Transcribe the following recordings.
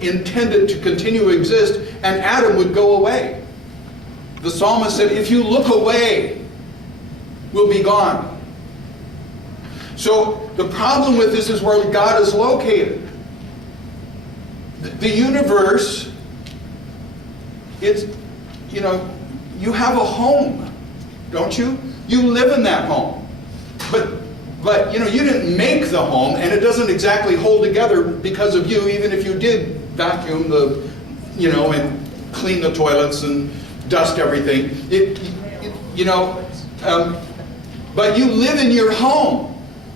intended to continue to exist, and Adam would go away. The psalmist said, if you look away, we'll be gone. So the problem with this is where God is located. The universe, it's, you know, you have a home, don't you? You live in that home. But you know, you didn't make the home, and it doesn't exactly hold together because of you, even if you did vacuum the, you know, and clean the toilets and dust everything. But you live in your home.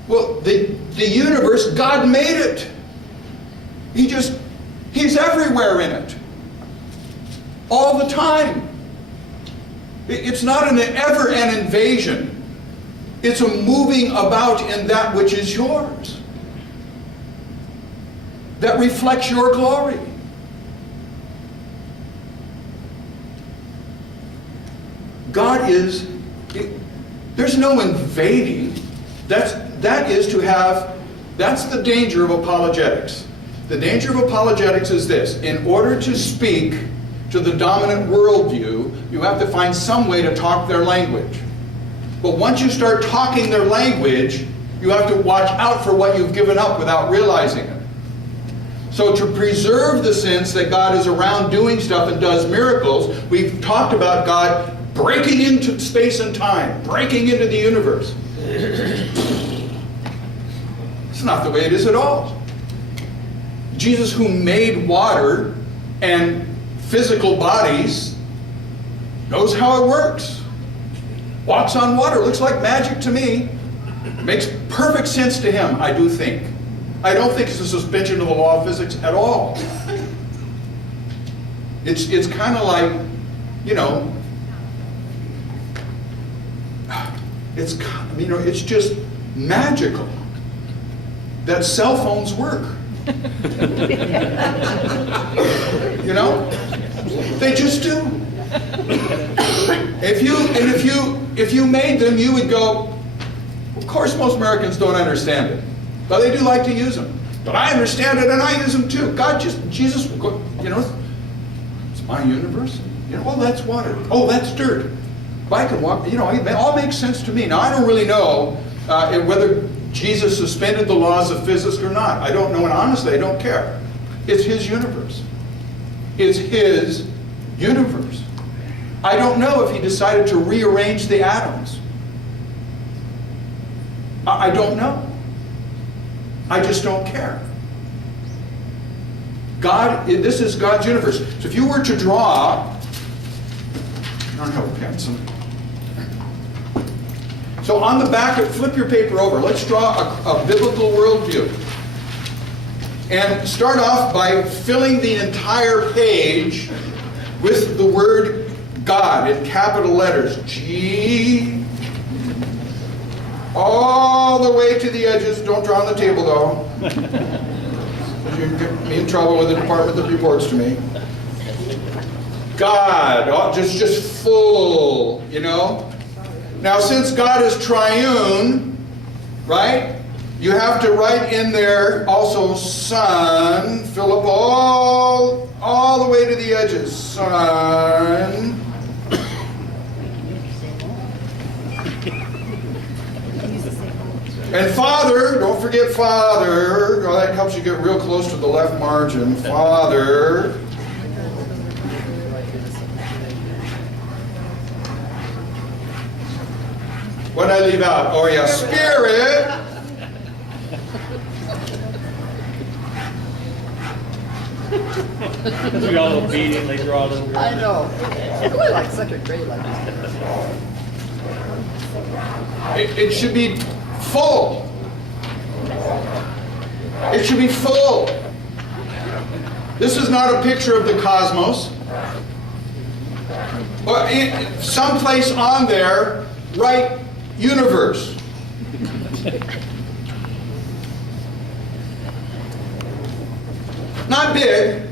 Well, the universe, God made it. He's everywhere in it. All the time. It's not an invasion. It's a moving about in that which is yours. That reflects your glory. God is, there's no invading. That's the danger of apologetics. The danger of apologetics is this: in order to speak to the dominant worldview, you have to find some way to talk their language. But once you start talking their language, you have to watch out for what you've given up without realizing it. So to preserve the sense that God is around doing stuff and does miracles, we've talked about God breaking into space and time, breaking into the universe. It's not the way it is at all. Jesus, who made water and physical bodies, knows how it works. Walks on water, looks like magic to me. Makes perfect sense to him, I do think. I don't think it's a suspension of the law of physics at all. It's kind of like, you know, it's just magical that cell phones work. You know, they just do. If you made them, you would go, of course most Americans don't understand it, but they do like to use them. But I understand it and I use them too. Jesus, you know, it's my universe. You know, oh, that's water. Oh, that's dirt. If I can walk, you know, it all makes sense to me. Now, I don't really know whether Jesus suspended the laws of physics or not. I don't know, and honestly, I don't care. It's his universe. It's his universe. I don't know if he decided to rearrange the atoms. I don't know. I just don't care. This is God's universe. So if you were to draw, I don't have a pencil. So on the back, flip your paper over. Let's draw a biblical worldview. And start off by filling the entire page with the word God in capital letters. G. All the way to the edges. Don't draw on the table though. You can get me in trouble with the department that reports to me. God. Just full, you know. Now since God is triune, right? You have to write in there also Son. Fill up all the way to the edges. Son. And Father, don't forget Father. Oh, that helps you get real close to the left margin. Father. What did I leave out? Oh yeah, Spirit. We all obediently draw them. I know. It's really like second grade like this. It should be full. It should be full. This is not a picture of the cosmos. But someplace on there, write universe. Not big.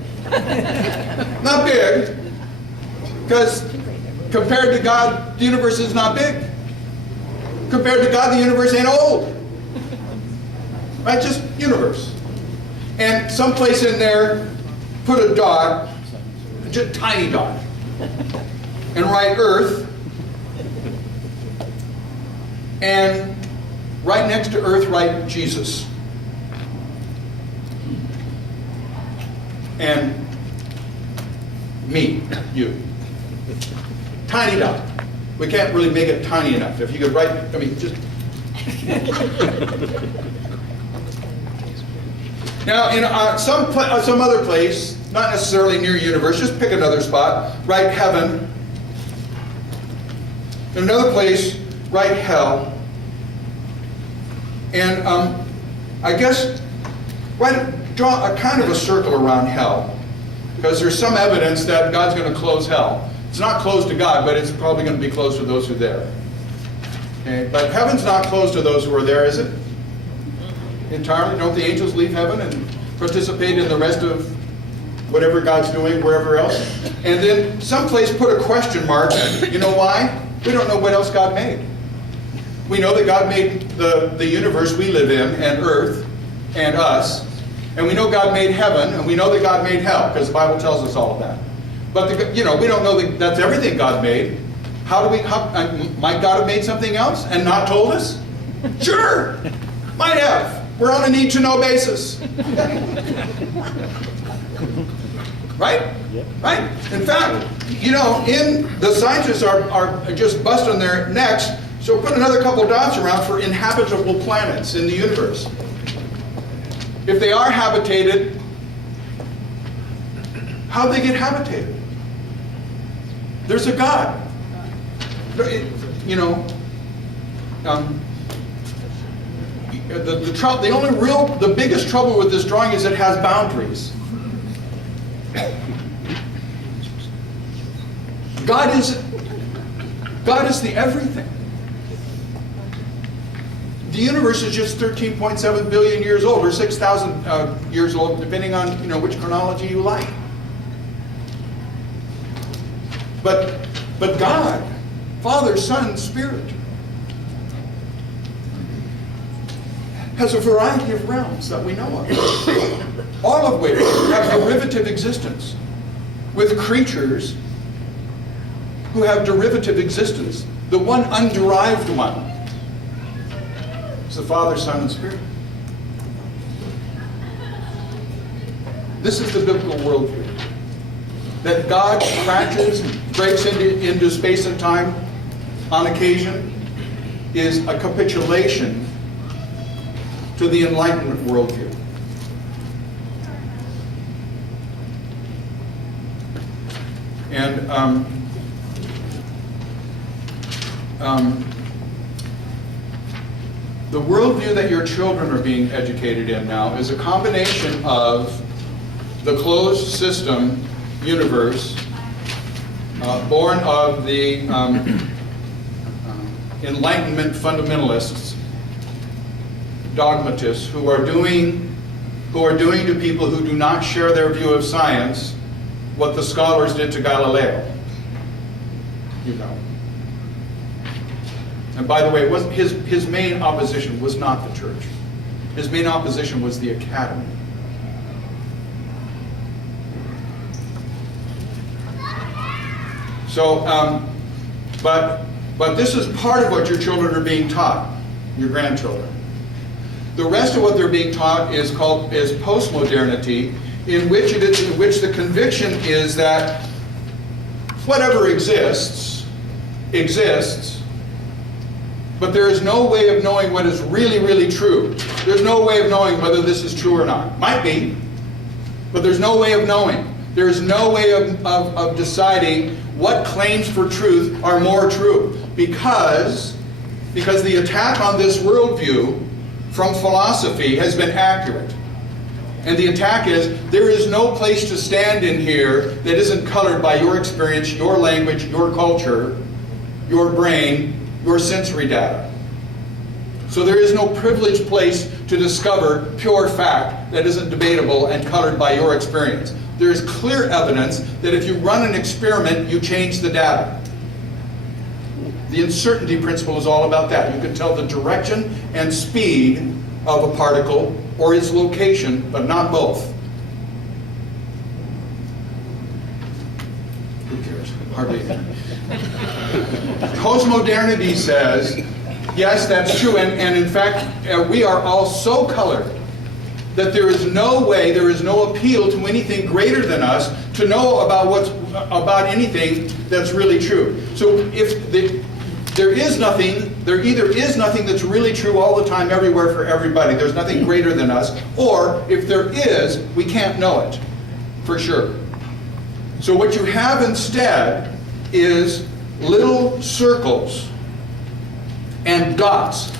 Not big. Because compared to God, the universe is not big. Compared to God, the universe ain't old. Right? Just universe. And someplace in there, put a dot, just a tiny dot, and write Earth, and right next to Earth write Jesus. And me, you. Tiny dot. We can't really make it tiny enough. If you could write, I mean, just... Now, in some other place, not necessarily near universe, just pick another spot, write heaven. In another place, write hell. And I guess draw a kind of a circle around hell, because there's some evidence that God's going to close hell. It's not closed to God, but it's probably going to be closed to those who are there. Okay? But heaven's not closed to those who are there, is it? Entirely? Don't the angels leave heaven and participate in the rest of whatever God's doing wherever else? And then someplace put a question mark. You know why? We don't know what else God made. We know that God made the universe we live in, and earth, and us. And we know God made heaven, and we know that God made hell, because the Bible tells us all of that. But we don't know that that's everything God made. Might God have made something else and not told us? Sure, might have. We're on a need-to-know basis. Right? Yep. Right? In fact, the scientists are just busting their necks, so put another couple dots around for inhabitable planets in the universe. If they are habitated, how'd they get habitated? There's a God. The biggest trouble with this drawing is it has boundaries. God is the everything. The universe is just 13.7 billion years old, or 6,000 years old, depending on which chronology you like. But God, Father, Son, Spirit, has a variety of realms that we know of, all of which have derivative existence, with creatures who have derivative existence. The one underived one is the Father, Son, and Spirit. This is the biblical worldview. That God scratches and breaks into space and time on occasion is a capitulation to the Enlightenment worldview. And the worldview that your children are being educated in now is a combination of the closed system universe, born of the Enlightenment fundamentalists, dogmatists, who are doing to people who do not share their view of science what the scholars did to Galileo. And by the way, his main opposition was not the church. His main opposition was the academy. So, but this is part of what your children are being taught, your grandchildren. The rest of what they're being taught is postmodernity, in which the conviction is that whatever exists, but there is no way of knowing what is really, really true. There's no way of knowing whether this is true or not. Might be, but there's no way of knowing. There's no way of deciding what claims for truth are more true, because the attack on this worldview from philosophy has been accurate. And the attack is, there is no place to stand in here that isn't colored by your experience, your language, your culture, your brain, your sensory data. So there is no privileged place to discover pure fact that isn't debatable and colored by your experience. There is clear evidence that if you run an experiment, you change the data. The uncertainty principle is all about that. You can tell the direction and speed of a particle or its location, but not both. hardly. Postmodernity says, yes, that's true, and in fact, we are all so colored that there is no way, there is no appeal to anything greater than us to know about anything that's really true. So if there either is nothing that's really true all the time, everywhere, for everybody. There's nothing greater than us. Or if there is, we can't know it for sure. So what you have instead is little circles and dots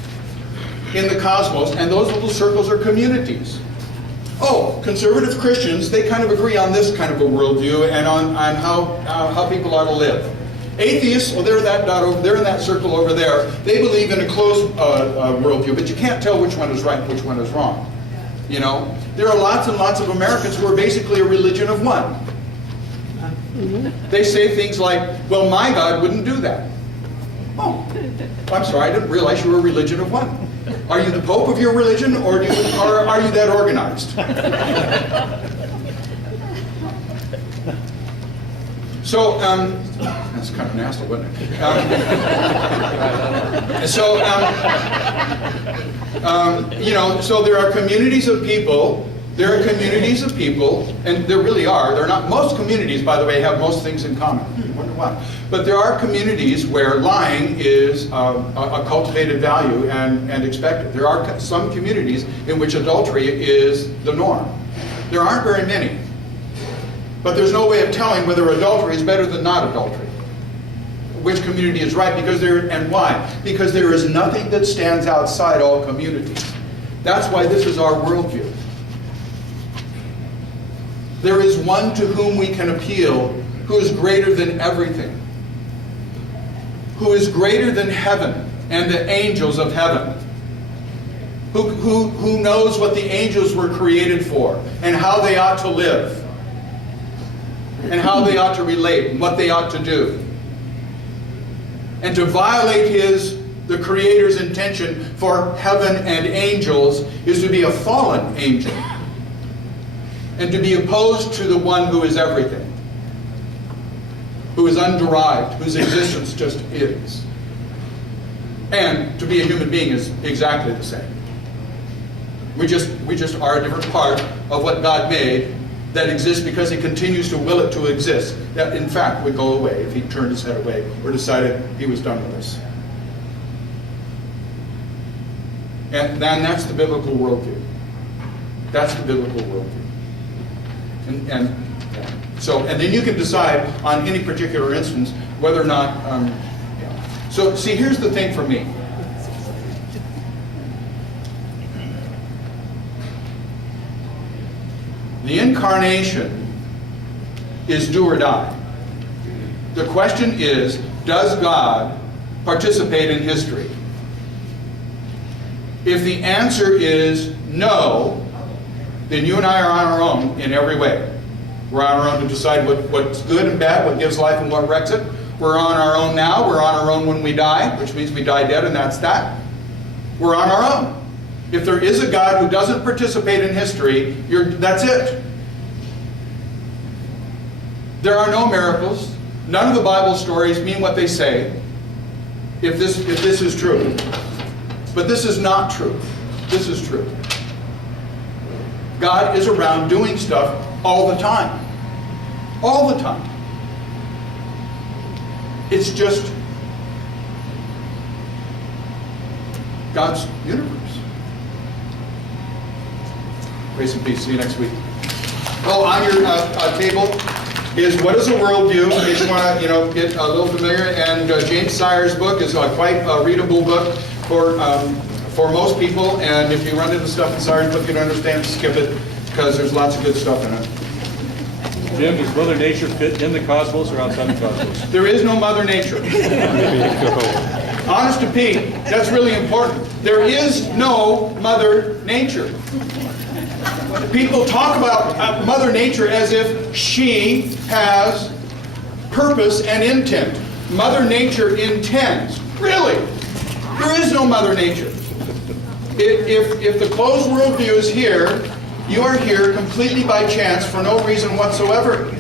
in the cosmos, and those little circles are communities. Oh, conservative Christians, they kind of agree on this kind of a worldview and on how people ought to live. Atheists, well, they're that dot over, they're in that circle over there. They believe in a closed worldview, but you can't tell which one is right and which one is wrong. You know, there are lots and lots of Americans who are basically a religion of one. They say things like, well, my God wouldn't do that. Oh, I'm sorry, I didn't realize you were a religion of one. Are you the Pope of your religion, or are you that organized? So, that's kind of nasty, wasn't it? You know, so there are communities of people. There are communities of people, and there really are. They're not. Most communities, by the way, have most things in common. I wonder why. But there are communities where lying is a cultivated value and expected. There are some communities in which adultery is the norm. There aren't very many. But there's no way of telling whether adultery is better than not adultery. Which community is right, and why? Because there is nothing that stands outside all communities. That's why this is our worldview. There is one to whom we can appeal who is greater than everything. Who is greater than heaven and the angels of heaven. Who knows what the angels were created for and how they ought to live. And how they ought to relate and what they ought to do. And to violate the Creator's intention for heaven and angels is to be a fallen angel. And to be opposed to the one who is everything. Who is underived, whose existence just is. And to be a human being is exactly the same. We just are a different part of what God made that exists because He continues to will it to exist. That in fact would go away if He turned His head away or decided He was done with us. And that's the biblical worldview. That's the biblical worldview. And then you can decide on any particular instance whether or not. So see, here's the thing for me. The incarnation is do or die. The question is, does God participate in history? If the answer is no, then you and I are on our own in every way. We're on our own to decide what's good and bad, what gives life and what wrecks it. We're on our own now. We're on our own when we die, which means we die dead, and that's that. We're on our own. If there is a God who doesn't participate in history, that's it. There are no miracles. None of the Bible stories mean what they say, if this is true. But this is not true. This is true. God is around doing stuff all the time. All the time. It's just God's universe. Grace and peace. See you next week. Oh, on your table is What is a Worldview? In case you want to, get a little familiar. And James Sire's book is quite a readable book for most people. And if you run into stuff in Sire's book you don't understand, skip it, because there's lots of good stuff in it. Jim, does Mother Nature fit in the cosmos or outside the cosmos? There is no Mother Nature. Honest to Pete, that's really important. There is no Mother Nature. People talk about Mother Nature as if she has purpose and intent. Mother Nature intends. Really? There is no Mother Nature. If the closed worldview is here, you are here completely by chance for no reason whatsoever.